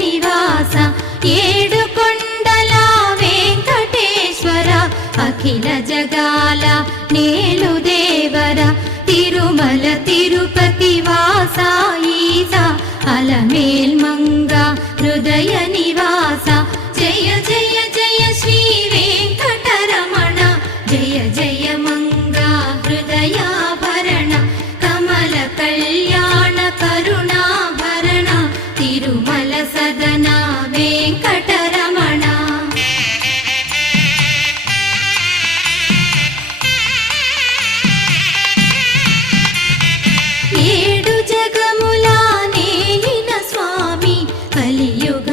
నివాస ఏడు కొండల వెంకటేశ్వర అఖిల జగాల నేలు దేవర తిరుమల తిరుపతి వాస ఈస అలమేల్ మంగ హృదయ నివాస జయ జయ జయ శ్రీ వెంకటరమణ జయ జయ మంగ హృదయాభరణ కమల కళ్యాణ కరుణాభరణ తిరుమల సదన వెంకటరమణ ఏడు జగముల నేలిన స్వామి కలియుగ